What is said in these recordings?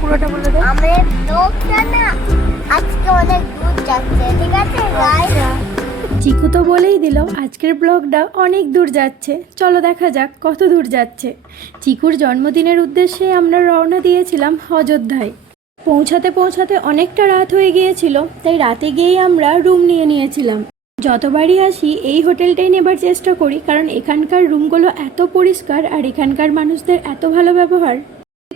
পুরোটা বলে দে আমাদের লোকটা না আজকে অনেক দূর যাচ্ছে ঠিক আছে? গাইস চিকু তো বলেই দিল আজকের ব্লগটা অনেক দূর যাচ্ছে। চলো দেখা যাক কত দূর যাচ্ছে। চিকুর জন্মদিনের উদ্দেশ্যে আমরা রওনা দিয়েছিলাম অযোধ্যায়। পৌঁছাতে পৌঁছাতে অনেকটা রাত হয়ে গিয়েছিল তাই রাতে গিয়েই আমরা রুম নিয়ে নিয়েছিলাম। যতবারই আসি এই হোটেলটাই নেবার চেষ্টা করি কারণ এখানকার রুমগুলো এত পরিষ্কার আর এখানকার মানুষদের এত ভালো ব্যবহার।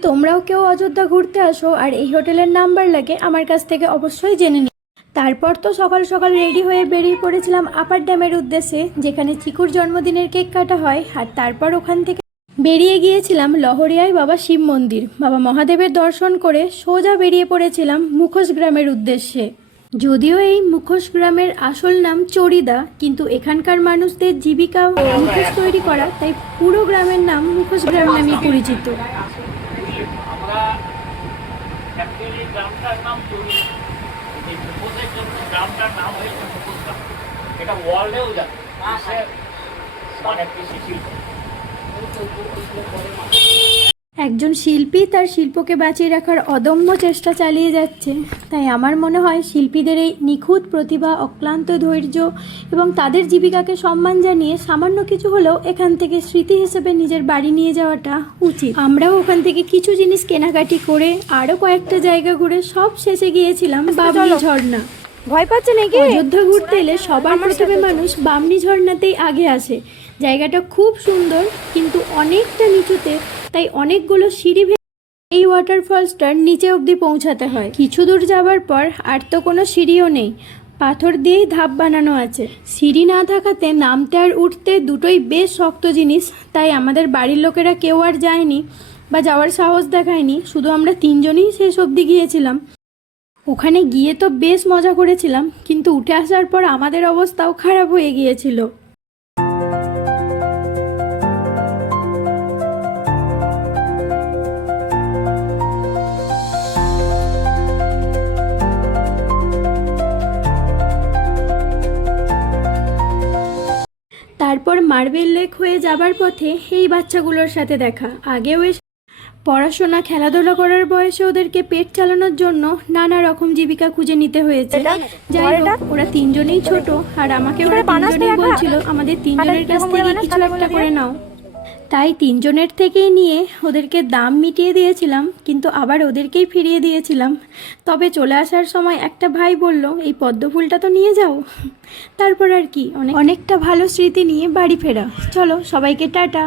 তোমরাও কেউ অযোধ্যা ঘুরতে আসো আর এই হোটেলের নাম্বার লাগে আমার কাছ থেকে অবশ্যই জেনে নিও। তারপর তো সকাল সকাল রেডি হয়ে বেরিয়ে পড়েছিলাম আপার ড্যামের উদ্দেশ্যে, যেখানে চিকুর জন্মদিনের কেক কাটা হয়, আর তারপর ওখান থেকে বেরিয়ে গিয়েছিলাম লহরিয়ায় বাবা শিব মন্দির। বাবা মহাদেবের দর্শন করে সোজা বেরিয়ে পড়েছিলাম মুখোশ গ্রামের উদ্দেশ্যে। যদিও এই মুখোশ গ্রামের আসল নাম চড়িদা, কিন্তু এখানকার মানুষদের জীবিকা মুখোশ তৈরি করা, তাই পুরো গ্রামের নাম মুখোশ গ্রাম নামে পরিচিত। অ্যাকচুয়ালি গ্রামটার নাম তৈরি যে মুখোশের জন্য গ্রামটার নাম হয়েছে মুখোশ গ্রাম। এটা ওয়ার্ল্ডেও যাবে বিশ্বের মানে কৃষি শিল্প। একজন শিল্পী তার শিল্পকে বাঁচিয়ে রাখার অদম্য চেষ্টা চালিয়ে যাচ্ছে। তাই আমার মনে হয় শিল্পীদের এই নিখুঁত প্রতিভা অক্লান্ত ধৈর্য এবং তাদের জীবিকাকে সম্মান জানিয়ে সামান্য কিছু হলেও এখান থেকে স্মৃতি হিসেবে নিজের বাড়ি নিয়ে যাওয়াটা উচিত। আমরাও ওখান থেকে কিছু জিনিস কেনাকাটি করে আরও কয়েকটা জায়গা ঘুরে সব শেষে গিয়েছিলাম বাবলি ঝর্ণা। ভয় পাচ্ছে নাকি? অযোধ্যা ঘুরতে এলে সবার প্রথমে মানুষ বামনি ঝর্ণাতেই আগে আসে। জায়গাটা খুব সুন্দর কিন্তু অনেকটা নিচুতে তাই অনেকগুলো সিঁড়ি ভেঙে এই ওয়াটারফলসটার নিচে অবধি পৌঁছাতে হয়। কিছু দূর যাবার পর আর তো কোনো সিঁড়িও নেই। পাথর দিয়েই ধাপ বানানো আছে। সিঁড়ি না থাকাতে নামতে আর উঠতে দুটোই বেশ শক্ত জিনিস তাই আমাদের বাড়ির লোকেরা কেউ আর যায়নি বা যাওয়ার সাহস দেখায়নি। শুধু আমরা তিনজনই শেষ অবধি গিয়েছিলাম। ওখানে গিয়ে তো বেশ মজা করেছিলাম, কিন্তু উঠে আসার পর আমাদের অবস্থাও খারাপ হয়ে গিয়েছিল। তারপর মার্বেল লেক হয়ে যাবার পথে এই বাচ্চাগুলোর সাথে দেখা। আগেও পড়াশোনা খেলাধুলা করার বয়সে ওদেরকে পেট চালানোর জন্য নানা রকম জীবিকা খুঁজে নিতে হয়েছে। যাই হোক ওরা তিনজনেই ছোট আর আমাকে ওরা তিনজনেই বলছিল আমাদের তিনজনের কাছ থেকে কিছু একটা করে নাও। তাই তিনজনের থেকেই নিয়ে ওদেরকে দাম মিটিয়ে দিয়েছিলাম কিন্তু আবার ওদেরকেই ফিরিয়ে দিয়েছিলাম। তবে চলে আসার সময় একটা ভাই বলল এই পদ্ম ফুলটা তো নিয়ে যাও। তারপর আর কি অনেক অনেকটা ভালো স্মৃতি নিয়ে বাড়ি ফেরা। চলো সবাইকে টাটা।